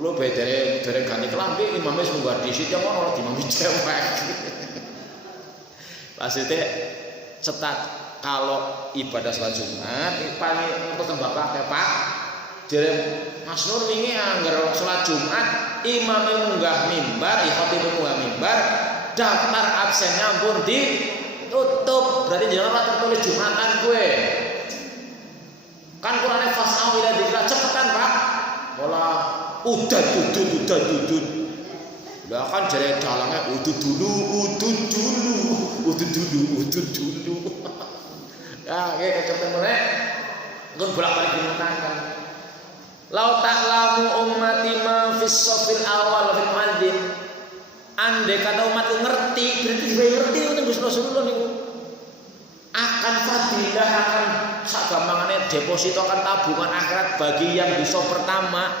Kulo bae dereng ganti kelambi imame wis nggak disit yang ora dimami cewek. Maksudnya setat kalau ibadah sholat Jumat paling untuk bapak ke Pak jadi Mas Nur wingi anggar sholat Jumat imam munggah mimbar khotib munggah mimbar daftar absennya pun ditutup berarti jangan ora tertulis Jumatan gue kan Qur'ane fasau ila dzikra cepetan Pak malah udah dudut lah kan jare dalangnya udut dulu. Ya, kayak kecepatan meneh. Nggon bolak-balik dimutarkan. Lau ta'lamu ummati ma fis safil awal fil muadzin. Andai kata umatku ngerti, berarti juga ngerti untuk Gusti Rasulullah niku. Akan fadilah, akan sagampangane deposito, akan tabungan akhirat bagi yang bisa pertama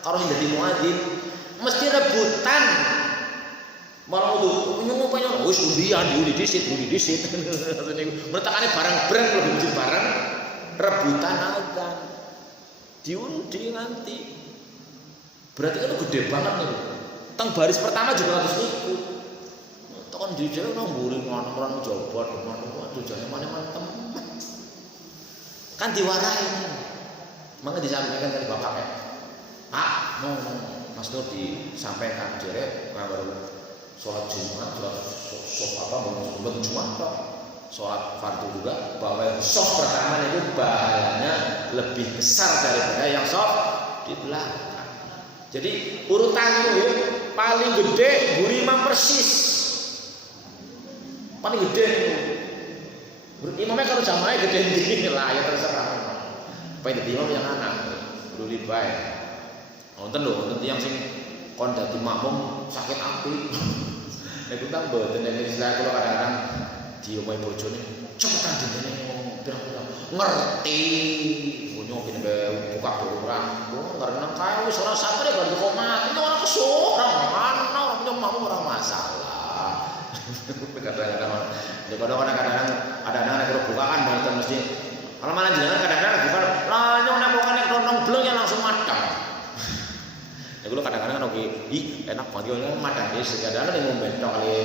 karo sing dadi muadzin mesti rebutan. Malah itu nyumpanya wis undian diundi disit. Menetakane barang brand lebih mesti barang rebutan akan diundi nanti. Berarti kan gede banget nih. Teng baris pertama juga harus ikut. Tekan jujur nang mburi orang jobot, tujuannya mantem. Kan diwarai. Maka disampaikan dari bapaknya. Pak, mau Mas Nur disampaikan jere baru sholat Jumat, sholat Jumat, sholat fardu juga, bahwa yang soft pertama itu bahayanya lebih besar daripada yang soft di belakang. Jadi urutan itu paling gede burimam persis, paling gede itu. Imamnya kalau jamaahnya gede ini lah ya terserah. Apa yang imam yang anak dulu baik. Nonton loh, nonton yang sing kon dadi makmum sakit hati. Nek kita mboten nek istilah kula kadang-kadang diomahi bojone cepetan dene pirang-pirang ngerti bunyo kene buka orang karena kae wis ora sabar ya ganti koma itu ora kesorang ana ora punya makmum ora masalah. Kadang-kadang ada bukaan mboten mesti kalau malah jenengan kadang-kadang bukan lanyong nek bukan nek nonton blong yang langsung madang. Ya kalau kadang-kadang kan oke, enak banget yo madang wis kadang-kadang yang ngomben tok kali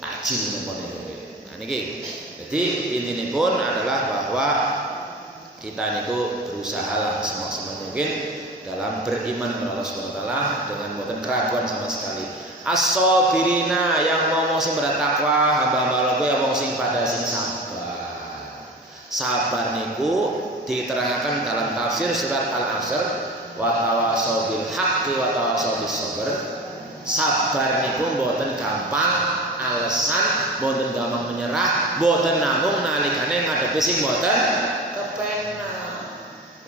tajin nempone. Nah niki. Jadi intine pun adalah bahwa kita niku berusaha lah semaksimal mungkin dalam beriman kepada Allah Subhanahu wa taala dengan mboten keraguan sama sekali. As-sabirina yang ngomong sing bertakwa, hamba-hamba Allah yang ngomong sing pada sing sabar. Sabar niku diterangkan dalam tafsir surat Al-Asr, wa tawasau bil haqqi wa tawasau bis sabr. Sabar niku mboten gampang alasan, mboten gampang menyerah, mboten namung nalikane ngadepi sing mboten kepenak.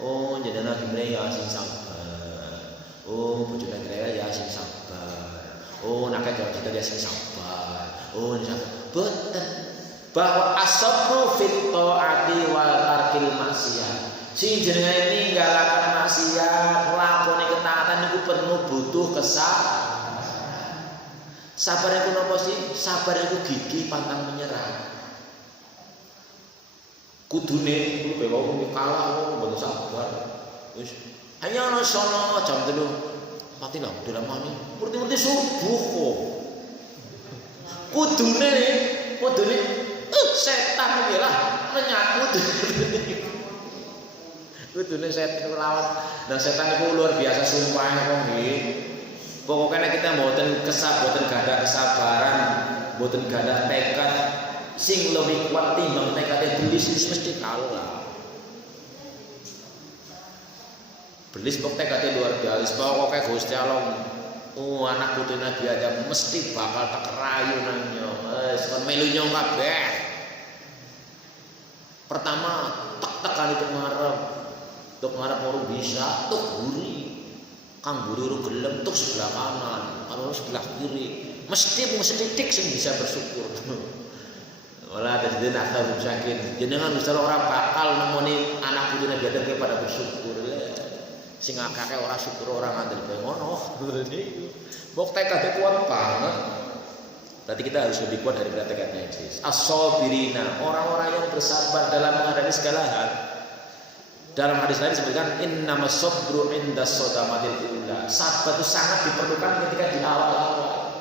Oh, jenengan gimana ya sing sabar. Oh, bojone kira ya sing sabar. Oh, nak kita dia sing sabar. Oh, ini sabar. Mboten. Bahwa as-sabru fit taati wal tarkil maksiyah. Sing jenenge ninggalaken maksiat, nglakoni ketaatan niku perlu butuh kesabaran. Sabar iku napa sih? Sabar iku gigih pantang menyerah. Kudune kuwi wong kalah wong sabar. Wis ayo ana sono jam 3. Pati lah diramani. Murti-murti subuh kok. Kudune setan iki lah menyangkut. Kudune setan lawan. Nah setan itu luar biasa sumpahnya kok nggih. Pokoknya kita mboten gadah kesabaran, mboten gadah tekad sing lebih kuat timbang tekad iblis mesti kalah. Iblis kok tekadnya luar biasa. Pokoknya Gusti Allah anak putu Nabi Adam mesti bakal tak rayu nang nyo. Wis kon melu nyo kabeh. Pertama tekan itu ngarep. Tuk ngarep ora bisa, tuk buri. Kang buri ora gelem tuk sebelah kanan, kalau sebelah kiri. Mesti dik sing bisa bersyukur. Wala tadin akal sakit. Jenengan Gusti ora bakal nemoni anak putu Nabi Adam pada bersyukur. Sing akeh ora syukur ora ngandel bae ngono. Mbok tekad kuat banget. Berarti kita harus lebih kuat daripada tekadnya iblis. As-sabirina, orang-orang yang bersabar dalam menghadapi segala hal. Dalam hadis lain disebutkan innamas sabru inda sadamatil ula. Sabar itu sangat diperlukan ketika di awal-awal.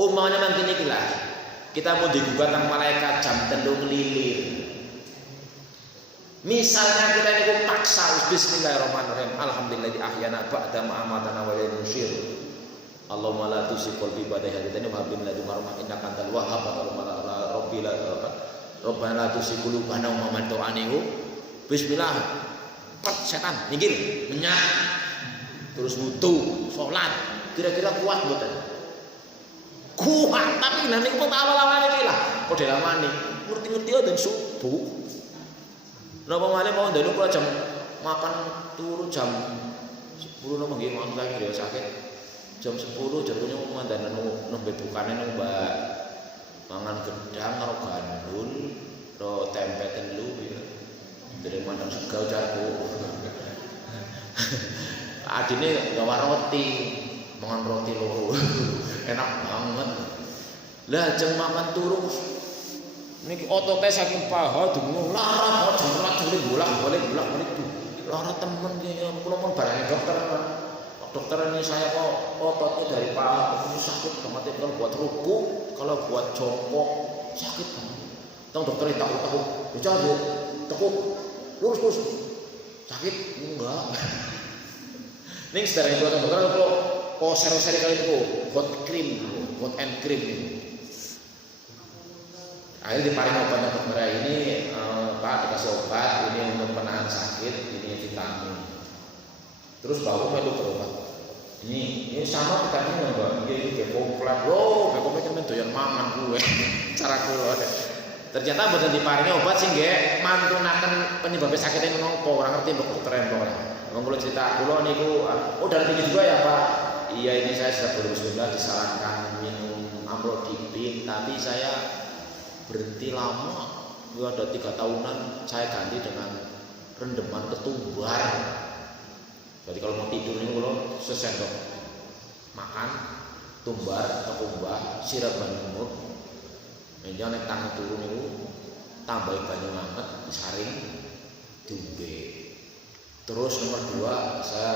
Umpamanya mangkene iki lah. Kita mau digugat nang malaikat jam 3 lilir. Misalnya kita niku paksa bismillahirrahmanirrahim. Alhamdulillahi ahyana ba'da ma amatana wa ilayhi nusyur. Allahumma la tusiqul bi badai haditsani wa hablim ladun rahmah innaka antal wahhab rabbana la tusiqul bana wa man tu'anihu. Bismillah, setan, minggir, menyak, terus wudu, sholat, kira-kira kuat mboten? Kuat, tapi nanti kok awal-awal iki lah, kok dilamani, ngerti-ngerti dan subuh. Napa malih mau ndelu kula jam makan turu jam 10 napa nggih makan lagi ya sakit. jam 10 jarune mandanan nembe bukane nang Mbak mangan gedang karo gandul karo tempe telu ya. Dari mandang segau jago. Adine gawa roti, mangan roti loro. Enak banget. Lah jeng makan turu niki otote saking paha dungu lara kok jengrat bolak-balik lara temen ki kula pun barani dokter. Dokter ini saya kok ototnya dari paha ini sakit banget kalau buat ruku, kalau buat jongkok sakit banget. Tong dokter takut bicara tekuk lurus sakit enggak. Ning sekarang itu dokter kalau seri-seri kali itu hot and cream ini. Akhirnya diparing obatnya dokter ini Pak dikasih obat ini untuk menahan sakit, ini vitamin. Terus baru perlu berobat. Ini sama vitaminnya Mbak. Ini Bekoplat. Loh, Bekoplat kan doyan mangan gue. Cara kula. Ternyata mboten diparingi obat sing nggih mantunaken penyebab sakit ini nopo, ora ngerti mbok dokter empor. Wong kula cerita kula niku darah tinggi juga ya Pak. Iya ini saya sudah 2019 disarankan minum amlodipin, tapi saya berhenti lama, ada 3 tahunan saya ganti dengan rendeman ketumbar. Jadi kalau mau tidur ini kalau sesendok makan tumbar, ketumbar, sirap banyu menjang nek tangan turun itu tambahin banyu hangat disaring diombe. Terus nomor 2 saya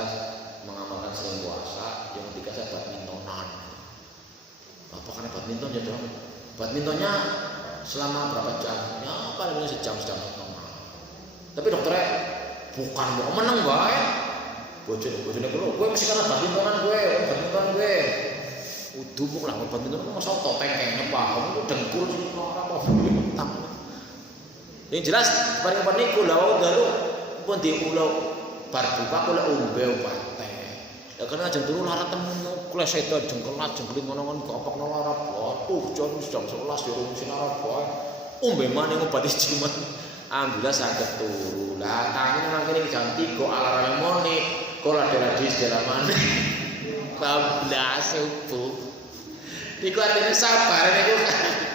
mengamalkan sering puasa, yang 3 saya badmintonan. Apa karena badminton ya dong? Badmintonnya selama berapa jam? Ya paling sejam setengah. Tapi dokternya bukan mau menang bae. Bojone kula, kowe mesti kana badmintonan gue. Udu mung lah badminton masa toteng paham ku dengkul ora apa mentang. Yang jelas bareng niku lha dalu pun diulo bar buka kula ombe obat. Ya karena ajeng turu lara temen klesetan jengkelat jengkelin ngono-ngono gopokno lara batuh jam 11 ya urung sinar bae. Ombe maneh obat iki men. Alhamdulillah saged turu. Lah tangi nang kene jam 3 alarm moni kula ada di jalan mana. Bablas subuh. Iku artinya sabar niku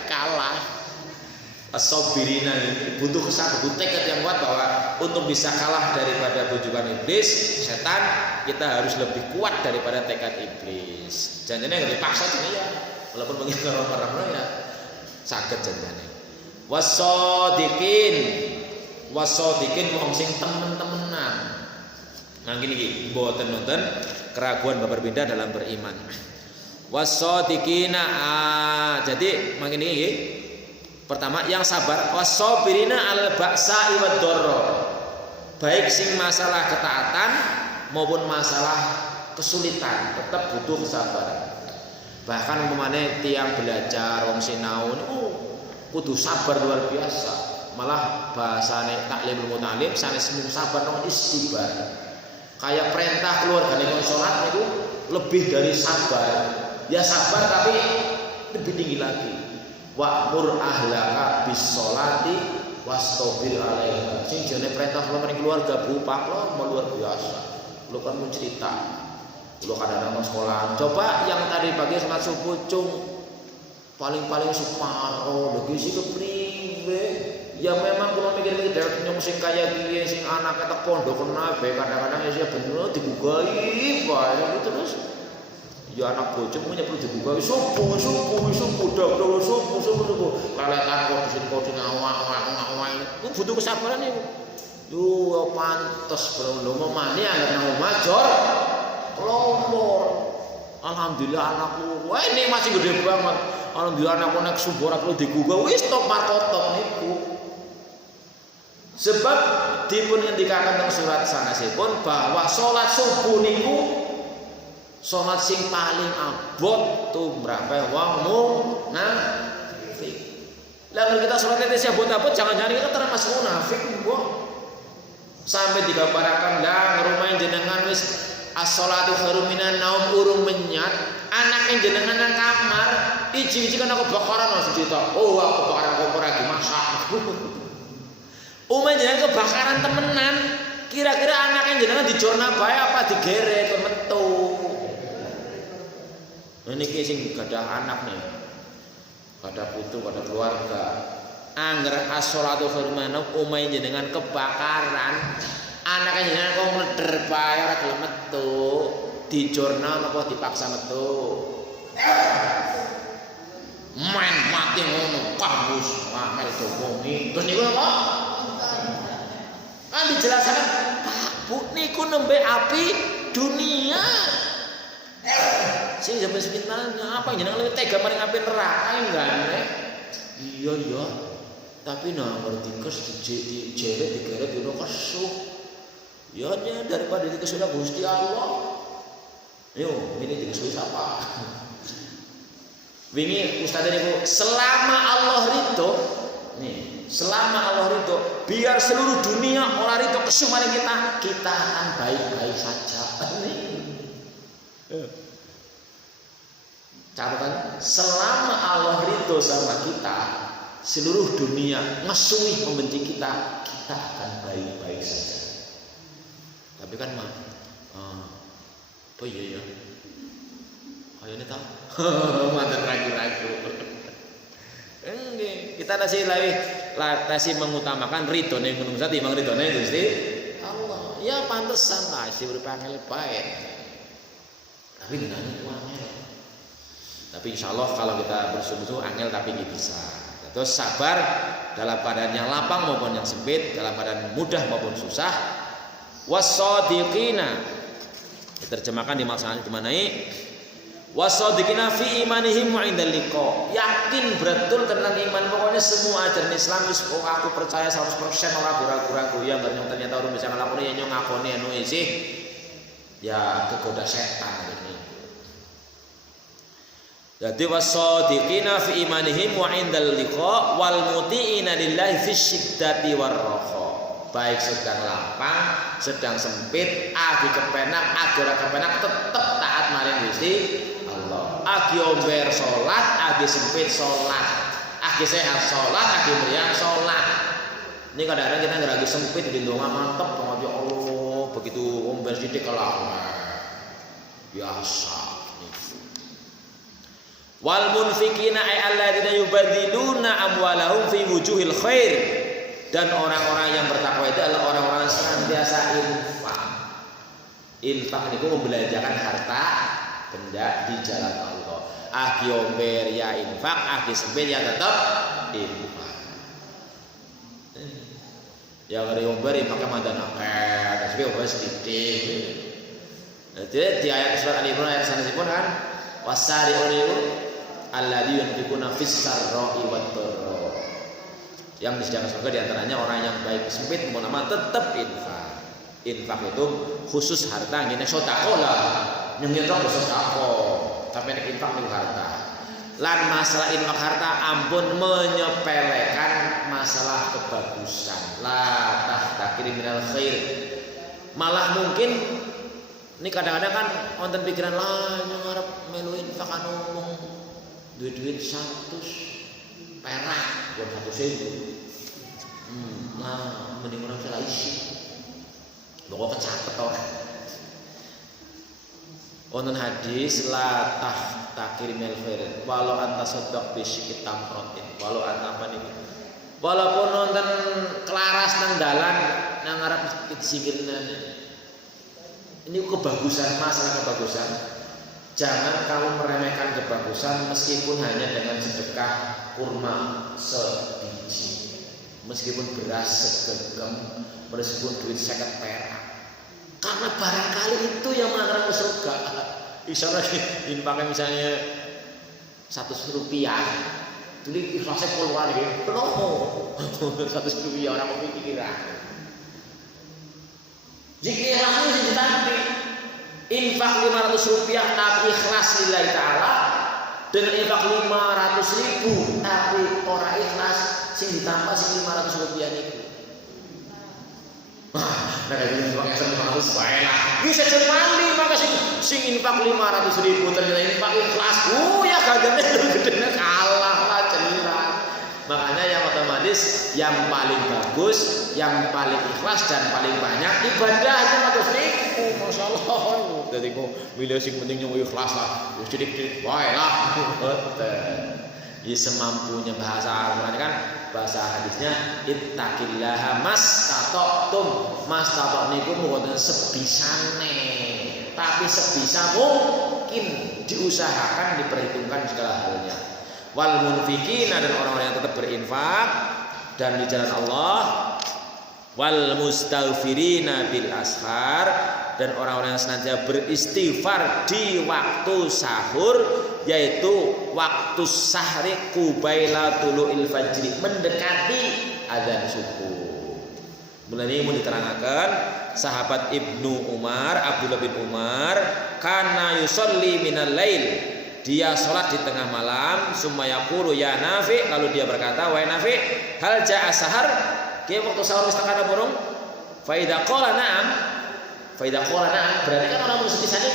kalah. As-sabirina butuh kesabaran, butuh tekad yang kuat bahwa untuk bisa kalah daripada bujukan iblis, setan, kita harus lebih kuat daripada tekad iblis. Janjane enggak dipaksa gini ya. Walaupun begitu orang-orang ya saged janjane. Wasodikin wong sing temen-temenan. Nah gini mboten nonton keraguan babar pindah dalam beriman. Wasodikina jadi makin ini pertama yang sabar wasabirina al ba'sa wad dharra. Baik sing masalah ketaatan maupun masalah kesulitan tetap butuh kesabaran. Bahkan umpamane tiang belajar wong sinau niku kudu sabar luar biasa. Malah bahasane taklimul mutalim sanes mung sabar nang istibar. Kayak perintah keluarga ning salat niku lebih dari sabar. Ya sabar tapi lebih tinggi lagi. Wa'mur ahlaka bis sholati wastabir 'alaiha. Sing jane perintah keluarga bupak lo luar biasa. Lo kan mau cerita. Lo kadang-kadang sekolah. Coba yang tadi pagi salat subuh cung paling-paling separuh lagi sih kepriwe. Ya memang kalau mikir-mikir dari nyong sing kaya piye sing anake tek pondok kena bae kadang-kadang ya bener digugai bae terus ya anak bocah punya perlu dibuka subuh dulu subuh lalekan kok disini ngawak itu butuh kesabaran itu yo pantes bro memani anggap nang major lompor alhamdulillah anakku wah ini masih gede banget alhamdulillah anakku nek subuh ora perlu digugah wis tok markotok niku sebab dipun ngendikaken teng surat sanesipun bahwa salat subuh niku salat sing paling abot tumrape wong munafik. Lah kita salat itu abot-abot jangan-jangan kita termasuk munafik mbok. Sampai digambaraken lah ngrumahin jenengan wis as-shalatu khairum minan naum urung menyat, anake jenengan nang kamar, iji-iji kan aku bakaran langsung cerita. Oh, aku bakaran kompor lagi masak. Jenengan kebakaran temenan. Kira-kira anaknya jenengan dijorna bae apa digere kemetu. Niki sing gadah anak nih. Gadah putu, gadah keluarga. Angger as-sholatu khairun minan naum omahe jenengan kebakaran. Anake jenengan kok mleder bae ora gelem metu. Dijorna napa dipaksa metu. Main mati ngono kampus angel domongi. Terus niku apa? Kan dijelaskan, Pak Bu niku nembe api dunia. Sing sampe sepintalnya apa jenengan luwih tega maring api neraka enggak? Iya. Tapi nah ngerti kes dijeret digeret dino kesuh. Ya daripada dikesuh Gusti Allah. Yo, ini dikesuh siapa? Wingi ustaz niku selama Allah ridho, nih, selama Allah ridho, biar seluruh dunia ora ridho kesuh maring kita akan baik-baik saja. Catatan, selama Allah ridho sama kita, seluruh dunia ngesuih membenci kita akan baik-baik saja. Tapi kan mah, apa iya ya? Ayo nih tahu, mantan ragu-ragu. Enggak, kita masih mengutamakan ridho nih menunggu saat imang ridho nih Gusti Allah. Ya pantesan lah sih berpanggil baik. Tapi dengan itu angel. Tapi insya Allah kalau kita bersungguh-sungguh angel tapi ini bisa. Terus sabar dalam keadaan yang lapang maupun yang sempit, dalam keadaan mudah maupun susah. Wassadiqina. Diterjemahkan di maksudnya dimanai. Wassadiqina fi imanihim wa indal liqa. Yakin betul tentang iman, pokoknya semua ajaran Islam wis aku percaya 100% ora ragu-ragu ya bareng ternyata urung bisa nglakoni ya ngakoni anu isih ya kegoda setan ini. Jadi wassadiqina fi imanihim wa indal liqa wal muti'ina lillahi fi syiddati war raha. Baik sedang lapang, sedang sempit, agi kepenak, agi ora kepenak tetep taat maring Gusti Allah. Agi omber salat, agi sempit salat. Agi sehat salat, agi meriang salat. Ini kadang-kadang kita ngeragi sempit di donga mantep ya Allah, begitu omber sithik kalah. Biasa niku. Wal munfikina ay alladzina yubadziluna amwalahum fi wujuhil khair. Dan orang-orang yang bertakwa itu adalah orang-orang yang senantiasa infak. Infak itu membelanjakan harta benda di jalan Allah. Agi omber ya infak, agi sempit ya tetap infak. Yang dari omber infaknya mantan akeh, tapi omber sedikit. Jadi di ayat surat Al-Imran ayat 1 pun kan wasari'u alladzi yunfiquna fis sarra'i wad dharra. Yang disediakan surga diantaranya orang yang baik sempit mau nama tetap infak. Infak itu khusus harta ngene sedekah lah. Nyengit kok sedekah. Tapi nek infak ning harta. Lan masalah infak harta ampun menyepelekan masalah kebagusan. La tahtakir minal khair. Malah mungkin ini kadang-kadang kan wonten pikiran lah yang ngarep melu infak anu mung duit-duit 100 perak buat 100.000. Nah, mending orang salah isi. Pokok kecatet orang. Wonten hadis la tahtakir minal khair walau anta saddaq bi syikit tamratin walau anta apa niki. Walaupun nonton kelaras nang dalan nang ngarep sikirna. Ini kebagusan, masalah kebagusan. Jangan kamu meremehkan kebagusan meskipun hanya dengan sedekah kurma sebiji, meskipun beras segegem, meskipun duit 50 perak. Karena barangkali itu yang mengantarkan ke surga. Insya Allah infaknya misalnya 100 rupiah, jadi ikhlasnya keluar ya, penuh 100 rupiah orang kepikiran. Jika ikhlasnya ditanti, infak 500 rupiah tapi ikhlas lillahi ta'ala, dengan infak 500.000 tapi orang ikhlas sing ditambah sing 500 rupiah niku. Wah, nek iki infak 500 bae lah. Bisa cemali maka sing infak 500.000 ternyata infak ikhlas. Ya kagane gedene kalah lah jelas. Makanya yang otomatis yang paling bagus, yang paling ikhlas dan paling banyak ibadahnya 100.000. Masyaallah. Jadi penting kok milih sing penting yang ikhlas lah. Wis sithik-sithik wae lah. Ya semampunya bahasa Al-Qur'an kan bahasa hadisnya ittaqillaha mastata'tum. Mastata' niku mboten sebisane, tapi sebisa mungkin diusahakan, diperhitungkan segala halnya. Wal munfiqina, dan orang-orang yang tetap berinfak dan di jalan Allah. Wal mustaghfirina bil ashar, dan orang-orang yang senantiasa beristighfar di waktu sahur, yaitu waktu sahri kubaila tulu'il fajri, mendekati azan subuh. Mulai ini mau diterangkan sahabat Ibnu Umar, Abdullah bin Umar, kana yusolli minal lail, dia sholat di tengah malam, summa yaqulu ya Nafi, lalu dia berkata wahai Nafi, hal ja'a sahar, kia waktu sahur mesti kada burung, fa idza qala na'am, berarti kan orang mesti sana.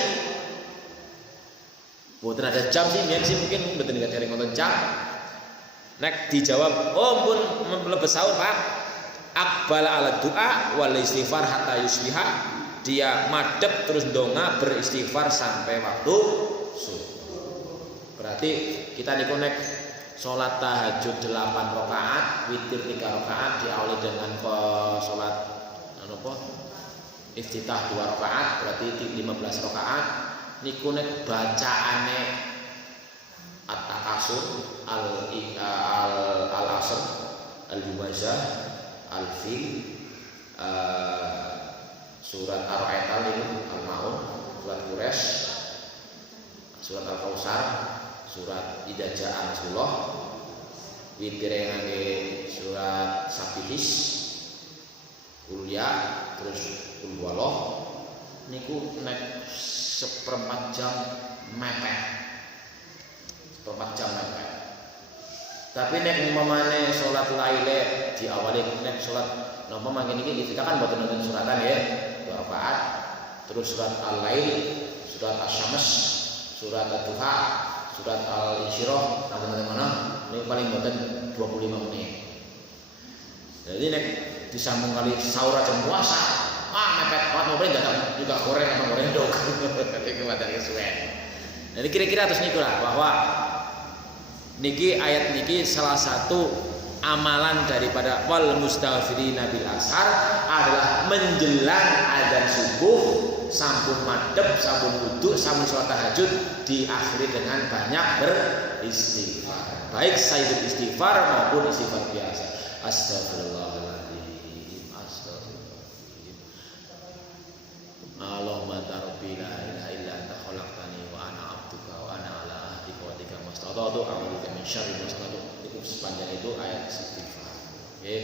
Boten ada jam sih, biar sih mungkin betul nggak cari nonton jam. Nek dijawab, oh pun melebes sahur Pak. Akbal ala doa wal istighfar hatta yusbiha, dia madep terus donga beristighfar sampai waktu subuh. Berarti kita niku nek sholat tahajud 8 rakaat, witir 3 rakaat, diawali dengan sholat apa? Iftitah 2 rakaat, berarti 15 rakaat. Niku nek bacaane At-Takasur, Al-Asr, Al-Jumazah, Al-Fil, surat Ar-Ra'd, Al-Maun, surat Quraisy, surat Al-Kautsar, surat Idza Jaa Nasrullah, witir ngangge surat Sabihis, Ulya, terus Ulwallah. Niku nek 1/4 jam mepet. Tapi nek umpamane salat laile diawali nek salat napa mangke niki kita kan mboten nonton suratan ya, 2 rakaat. Terus surat Al-Lail, surat Asy-Syams, surat Ad-Duha, surat Al-Insyirah, mana ini paling mboten 25 menit. Jadi nek disambung kali sahur aja puasa. Mepet banget ngobrol juga goreng sama goreng dok. Tapi kematan kesuwen. Jadi kira-kira terus niku lah bahwa niki ayat niki salah satu amalan daripada wal mustaghfirina bil ashar adalah menjelang azan subuh, sampun madhep, sampun wudu, sampun sholat tahajud, diakhiri dengan banyak beristighfar. Baik sayyidul istighfar maupun istighfar biasa. Astagfirullahaladzim, astagfirullahaladzim. Allahumma anta rabbi la ilaha illa anta khalaqtani wa ana abduka wa ana ala ahdika wa tika mastata'tu a'udzu min syarri ma sana'tu. Itu sepanjang itu ayat istighfar. Oke,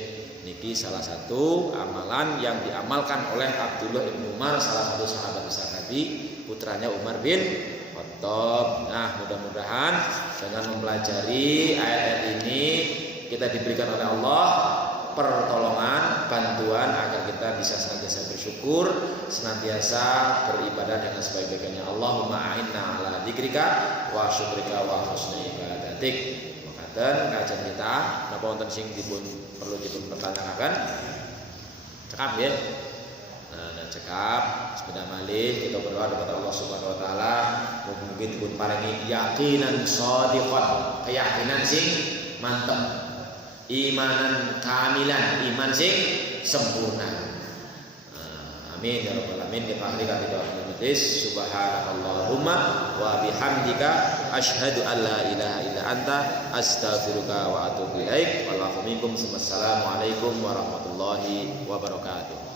niki salah satu amalan yang diamalkan oleh Abdullah bin Umar, salah satu sahabat besar Nabi, putranya Umar bin Khattab. Nah, mudah-mudahan dengan mempelajari ayat-ayat ini kita diberikan oleh Allah pertolongan, bantuan agar kita bisa senantiasa bersyukur, senantiasa beribadah dengan sebaik-baiknya. Allahumma a'inna ala dzikrika wa syukrika wa husni ibadatik. Makaten kajian kita napa wonten sing perlu dipun pertanyakan? Cekap ya. Nah, cekap sepeda malih kita berdoa kepada Allah Subhanahu wa taala mugi dipun paringi yakinan shadiqan, keyakinan sing mantep. Imanan kamilan, iman sing sempurna. Amin ya rabbal alamin. Kita akhiri kan doa majlis. Subhanakallahumma wa bihamdika asyhadu an la ilaha illa anta astaghfiruka wa atubu ilaik. Wallahu minkum. Wassalamualaikum warahmatullahi wabarakatuh.